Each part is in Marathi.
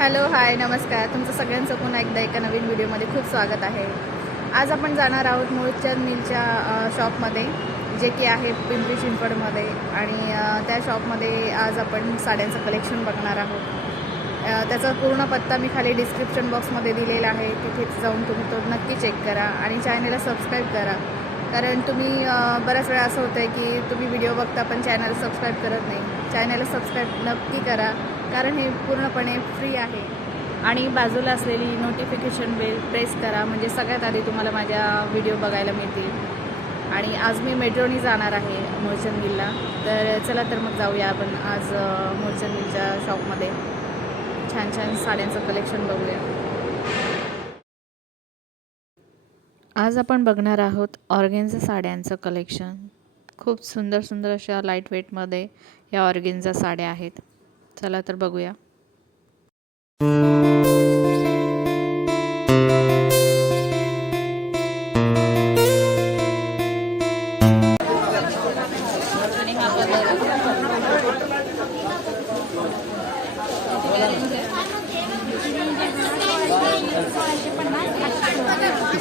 हॅलो हाय नमस्कार, तुमचं सगळ्यांचं पुन्हा एकदा एका नवीन व्हिडिओमध्ये खूप स्वागत आहे। आज आपण जाणार आहोत मूळचंद मिलच्या शॉपमध्ये, जे की आहे पिंपरी चिंचवडमध्ये। आणि त्या शॉपमध्ये आज आपण साड्यांचं कलेक्शन बघणार आहोत। त्याचा पूर्ण पत्ता मी खाली डिस्क्रिप्शन बॉक्समध्ये दिलेला आहे, तिथे जाऊन तुम्ही तो नक्की चेक करा आणि चॅनलला सबस्क्राईब करा। कारण तुम्ही बऱ्याच वेळा असं होतं आहे की तुम्ही व्हिडिओ बघता पण चॅनल सबस्क्राईब करत नाही। चॅनलला सबस्क्राईब नक्की करा, कारण हे पूर्णपणे फ्री आहे। आणि बाजूला असलेली नोटिफिकेशन बेल प्रेस करा, म्हणजे सगळ्यात आधी तुम्हाला माझ्या व्हिडिओ बघायला मिळतील। आणि आज मी मेट्रोनी जाणार आहे मूळचंद मिलला, तर चला तर मग जाऊया आपण आज मूळचंद मिलच्या शॉपमध्ये छान छान साड्यांचं कलेक्शन बघूया। आज आपण बघणार आहोत ऑर्गेन्झा साड्यांचं कलेक्शन। खूप सुंदर सुंदर अशा लाईट वेटमध्ये या ऑर्गेन्झा साड्या आहेत। चला तर बघूया।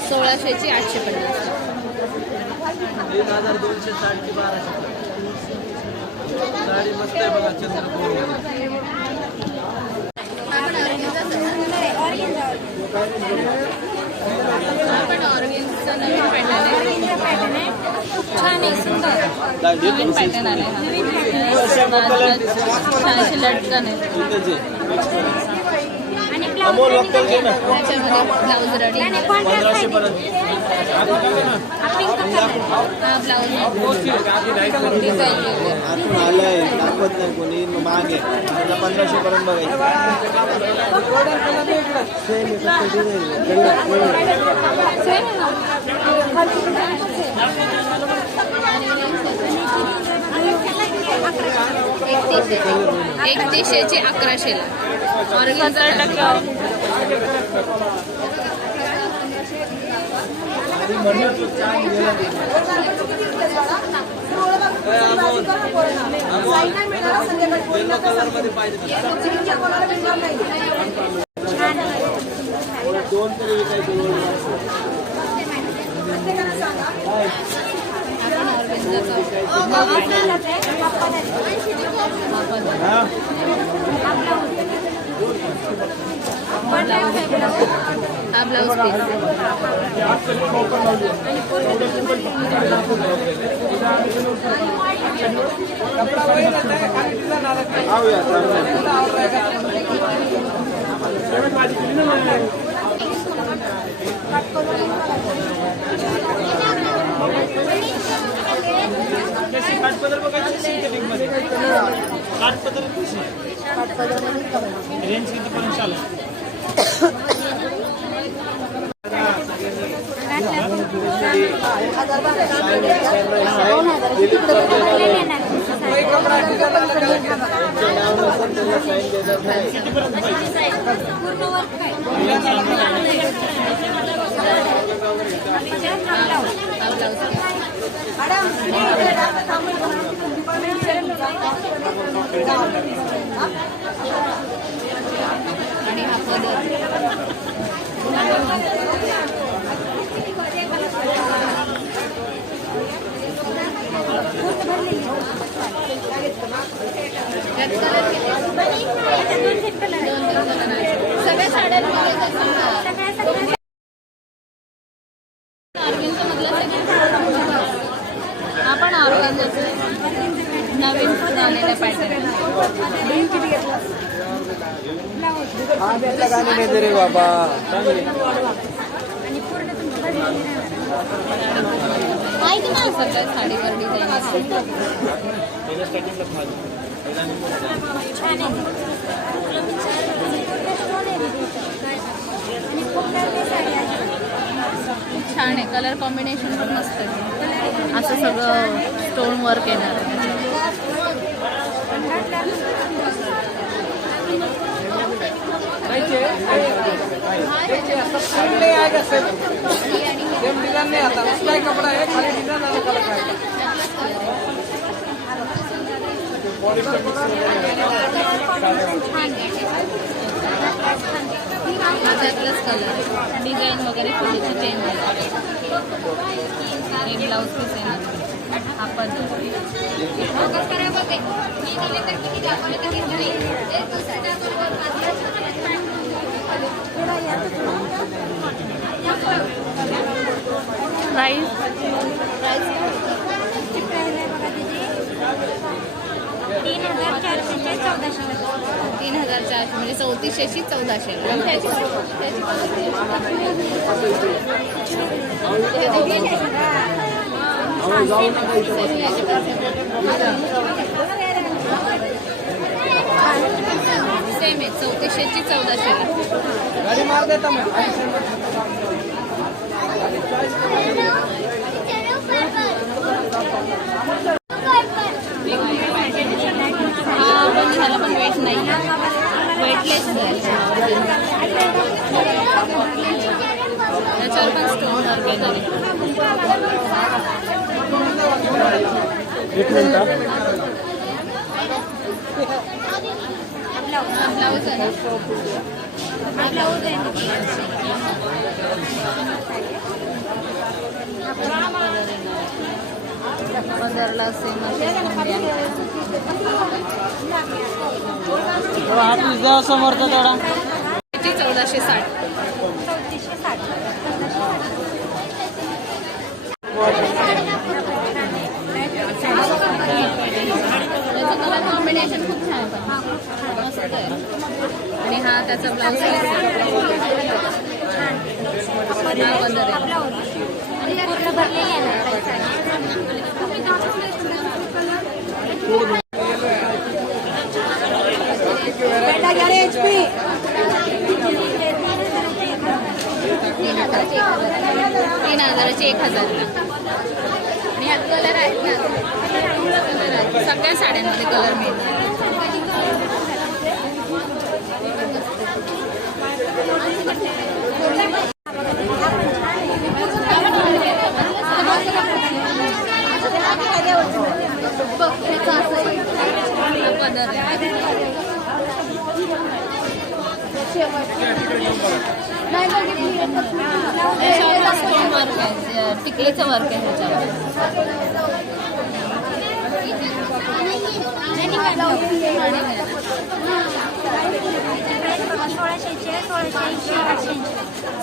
सोळाशेची 850, 1200 साडी 1200 साडी मस्त आहे बघा चंद्रपूर। आपण ऑर्गेन्झा नवीन पॅटर्न आहे, छान आहे, सुंदर नवीन पॅटर्न आले छान असे लटकन आहे। अमोल लोकल घे ना, त्याच्यामध्ये ब्लाऊज रेडी 1500 पर्यंत। ब्लाऊज डिझाईन आतून आलंय दाखवत नाही कोणी, मागे 1500 पर्यंत बघायचं। एकतीसशेचे 1100ला ऑर्गेन्झा कलरमध्ये पाहिजे दोन तरी विकायचे। हा ब्लाऊज काठपदर बघायचं सिंथेटिक मध्ये, काठपदर रेंज किती पर्यंत चालू? आणि हा पदर सगळ्या साड्यांमध्ये आपण ऑर्गेन्झाचं नवीन आलेल्या पॅटर्न गाणे नाही तरी बाबा सगळ्या साडीवर डिझाईन छान आहे। कलर कॉम्बिनेशन पण मस्त आहे, असं सगळं स्टोन वर्क येणार आहे। कपड़ा है खाली डिजाइन त्याच्यातलाच कलर डिझाईन वगैरे थोडीशी चेंज आहे. एक ब्लाऊज पीस आहे ना हा पण प्राईस 3,400 म्हणजे 3400ची 1400. सेम आहे 3400ची 1400. गाडी मार देता मग हा पण झाला पण वेट नाही वेटलेस त्याच्यावर पण स्टोन वर्क आहे. ब्लाऊज आहे पदरला सेम समोरचा थोडा 1460. त्याचं कलर कॉम्बिनेशन खूप छान आहे मस्त आहे. आणि हा त्याचा ब्लाऊज तीन हजाराची 1000ला. आणि यात कलर आहेत ना कलर आहेत सगळ्या साड्यांमध्ये कलर मिळतात. पदर स्टोन वर्क आहे टिकलीचं वर्क आहे ह्याच्यावर.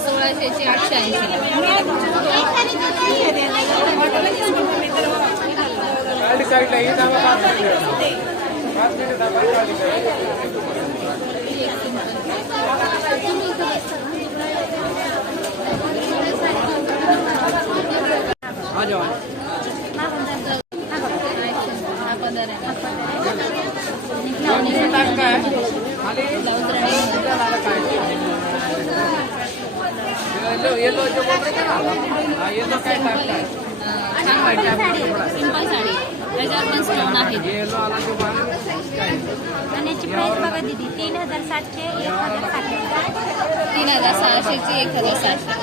सोळाशेची 880. सिंपल साडी त्याच्यावर पण स्टोन आहे. आणि याची प्राइस बघा दीदी 3,700 3,600ची 1,700.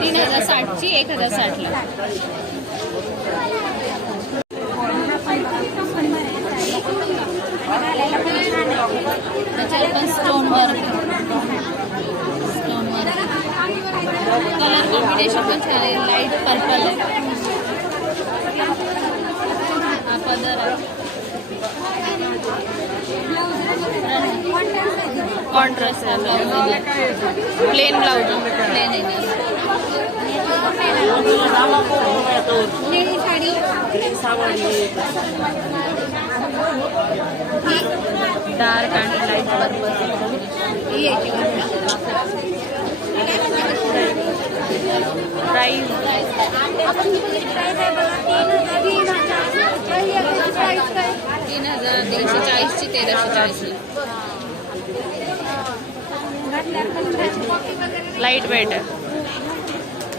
3,060ची 1,060ला. त्याच्यावर पण स्टोन वर्क कलर कॉम्बिनेशन पण छान आहे. लाईट पर्पल आहे हा पदर आहे. कॉन्ट्रास्ट आहे ब्लाऊज प्लेन ब्लाऊज प्लेन आहे. डार्क आणि लाईट पर्पल प्राइस 3,340ची 1,340. लाईट वेट आहे.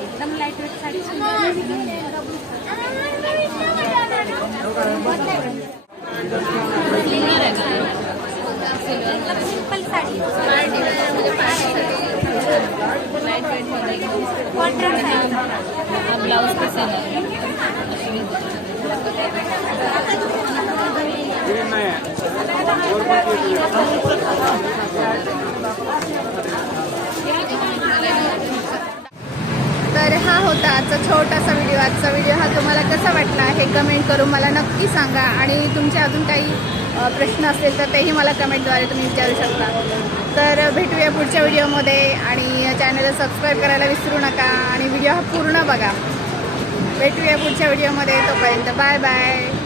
एकदम light weight sari simple sari light weight मध्ये कॉन्ट्रास्ट आहे. हा ब्लाऊज पीस आहे. होता आजचा छोटासा व्हिडिओ. आजचा व्हिडिओ हा तुम्हाला कसा वाटला हे कमेंट करून मला नक्की सांगा. आणि तुमचे अजून काही प्रश्न असतील तर तेही मला कमेंटद्वारे तुम्ही विचारू शकता. तर भेटूया पुढच्या व्हिडिओमध्ये. आणि चॅनलला सबस्क्राईब करायला विसरू नका. आणि व्हिडिओ हा पूर्ण बघा. भेटूया पुढच्या व्हिडिओमध्ये. तोपर्यंत बाय बाय.